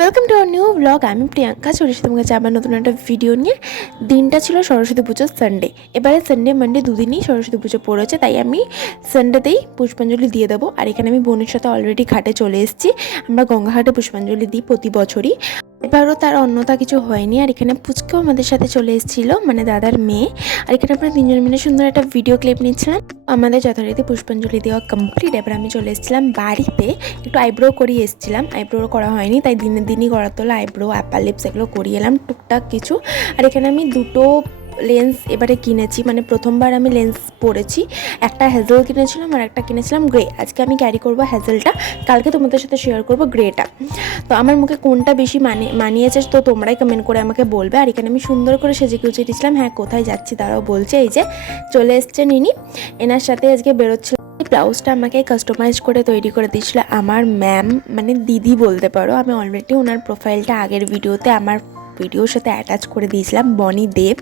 Welcome to our new blog. আমি প্রিয়াঙ্কা চলে এসে তোমাকে আবার নতুন একটা ভিডিও নিয়ে। দিনটা ছিল সরস্বতী পুজোর সানডে। এবারে সানডে মানডে দুদিনই সরস্বতী পুজো পড়েছে, তাই আমি সানডেতেই পুষ্পাঞ্জলি দিয়ে দেবো। আর এখানে আমি বোনের সাথে অলরেডি ঘাটে চলে এসেছি। আমরা গঙ্গাঘাটে পুষ্পাঞ্জলি দিই প্রতি বছরই। এবারও তার অন্যতা কিছু হয়নি। আর এখানে পুচকেও আমাদের সাথে চলে এসেছিলো, মানে দাদার মেয়ে। আর এখানে আমরা তিনজন মিলে সুন্দর একটা ভিডিও ক্লিপ নিচ্ছিলাম। আমাদের যথারীতি পুষ্পাঞ্জলি দেওয়া কমপ্লিট। এবার আমি চলে এসেছিলাম বাড়িতে, একটু আইব্রো করিয়ে এসেছিলাম। আইব্রো করা হয়নি, তাই দিনের দিনই করার তোলা আইব্রো, অ্যাপার লিপস এগুলো করিয়ে এলাম টুকটাক কিছু। আর এখানে আমি দুটো লেন্স এবারে কিনেছি, মানে প্রথমবার আমি লেন্স পরেছি। একটা হ্যাজেল কিনেছিলাম আর একটা কিনেছিলাম গ্রে। আজকে আমি ক্যারি করবো হ্যাজেলটা, কালকে তোমাদের সাথে শেয়ার করবো গ্রেটা। তো আমার মুখে কোনটা বেশি মানিয়েছে তো তোমরাই কমেন্ট করে আমাকে বলবে। আর এখানে আমি সুন্দর করে সেজে গুছিয়ে দিয়েছিলাম। হ্যাঁ, কোথায় যাচ্ছি তারাও বলছে। এই যে চলে এসছে নিনি, এনার সাথে আজকে বেরোচ্ছিল। ব্লাউজটা আমাকে কাস্টমাইজ করে তৈরি করে দিয়েছিল আমার ম্যাম, মানে দিদি বলতে পারো। আমি অলরেডি ওনার প্রোফাইলটা আগের ভিডিওতে আমার ভিডিওর সাথে অ্যাটাচ করে দিয়েছিলাম, বনি দেব।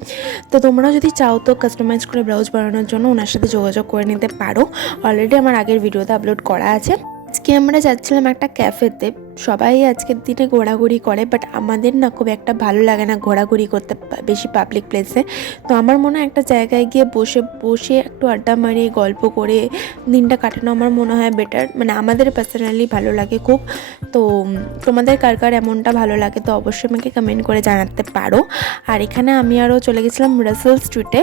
তো তোমরা যদি চাও তো কাস্টমাইজ করে ব্লাউজ বানানোর জন্য ওনার সাথে যোগাযোগ করে নিতে পারো। অলরেডি আমার আগের ভিডিওতে আপলোড করা আছে। আজকে আমরা যাচ্ছিলাম একটা ক্যাফেতে। সবাই আজকের দিনে ঘোরাঘুরি করে, বাট আমাদের না খুব একটা ভালো লাগে না ঘোরাঘুরি করতে বেশি পাবলিক প্লেসে। তো আমার মনে হয় একটা জায়গায় গিয়ে বসে বসে একটু আড্ডা মারিয়ে গল্প করে দিনটা কাটানো আমার মনে হয় বেটার, মানে আমাদের পার্সোনালি ভালো লাগে খুব। তো তোমাদের কার কার এমনটা ভালো লাগে তো অবশ্যই আমাকে কমেন্ট করে জানাতে পারো। আর এখানে আমি আরও চলে গেছিলাম রাসেল স্ট্রিটে।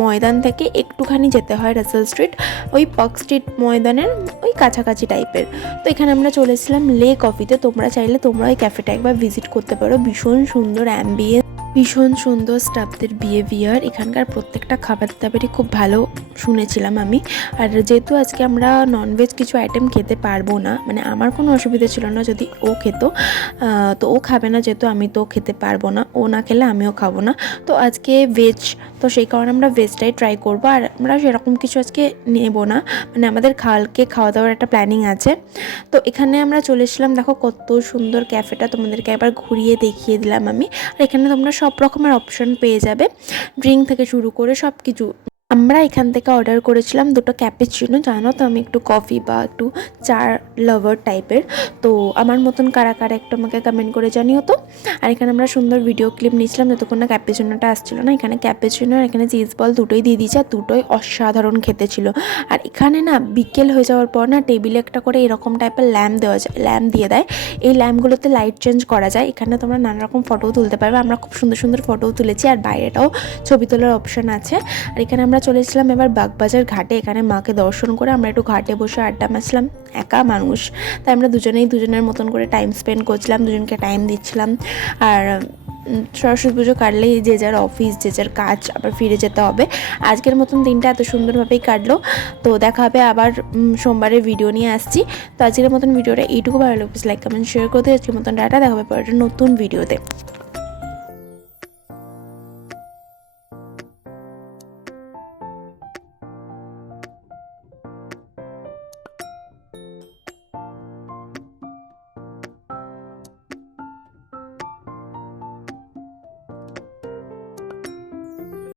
ময়দান থেকে একটুখানি যেতে হয় রাসেল স্ট্রিট, ওই পার্ক স্ট্রিট ময়দানের ওই কাছাকাছি টাইপের। তো এখানে আমরা চলেছিলাম লে কফিতে। তোমরা চাইলে তোমরা ওই ক্যাফেটা একবার ভিজিট করতে পারো। ভীষণ সুন্দর অ্যাম্বিয়েন্স, ভীষণ সুন্দর স্টাফদের বিহেভিয়ার। এখানকার প্রত্যেকটা খাবার দাবারই খুব ভালো শুনেছিলাম আমি। আর যেহেতু আজকে আমরা ননভেজ কিছু আইটেম খেতে পারবো না, মানে আমার কোনো অসুবিধা ছিল না যদি ও খেত। তো ও খাবে না, যেহেতু আমি তো খেতে পারবো না, ও না খেলে আমিও খাবো না। তো আজকে ভেজ, তো সেই কারণে আমরা ভেজটাই ট্রাই করবো। আর আমরা সেরকম কিছু আজকে নেবো না, মানে আমাদের কালকে খাওয়া দাওয়ার একটা প্ল্যানিং আছে। তো এখানে আমরা চলে এসেছিলাম। দেখো কত সুন্দর ক্যাফেটা, তোমাদেরকে একবার ঘুরিয়ে দেখিয়ে দিলাম আমি। আর এখানে তোমরা সব রকমের অপশন পেয়ে যাবে, ড্রিঙ্ক থেকে শুরু করে সব কিছু। আমরা এখান থেকে অর্ডার করেছিলাম দুটো ক্যাপুচিনো। জানো তো আমি একটু কফি বা একটু চা লাভার টাইপের। তো আমার মতন কারা কারা একটু আমাকে কমেন্ট করে জানিও তো। আর এখানে আমরা সুন্দর ভিডিও ক্লিপ নিয়েছিলাম যতক্ষণ না ক্যাপুচিনোটা আসছিলো না। এখানে ক্যাপুচিনো আর এখানে চিজ বল দুটোই দিয়ে দিয়েছে, আর দুটোই অসাধারণ খেতে ছিল। আর এখানে না বিকেল হয়ে যাওয়ার পর না টেবিলে একটা করে এরকম টাইপের ল্যাম্প দিয়ে দেয়। এই ল্যাম্পগুলোতে লাইট চেঞ্জ করা যায়। এখানে তোমরা নানা রকম ফটোও তুলতে পারবে। আমরা খুব সুন্দর সুন্দর ফটোও তুলেছি, আর বাইরেটাও ছবি তোলার অপশান আছে। আর এখানে আমরা চলে এসেছিলাম এবার বাগবাজার ঘাটে। এখানে মাকে দর্শন করে আমরা একটু ঘাটে বসে আড্ডা মারছিলাম। একা মানুষ, তাই আমরা দুজনেই দুজনের মতন করে টাইম স্পেন্ড করছিলাম, দুজনকে টাইম দিচ্ছিলাম। আর সরস্বতী পুজো কাটলেই যে যার অফিস, যে যার কাজ, আবার ফিরে যেতে হবে। আজকের মতন দিনটা এত সুন্দরভাবেই কাটলো। তো দেখা হবে আবার সোমবারের ভিডিও নিয়ে আসছি। তো আজকের মতন ভিডিওটা এইটুকু ভালো লাগবে, লাইক কমেন্ট শেয়ার করতে। আজকের মতন ডাটা, দেখা হবে পরে একটা নতুন ভিডিওতে।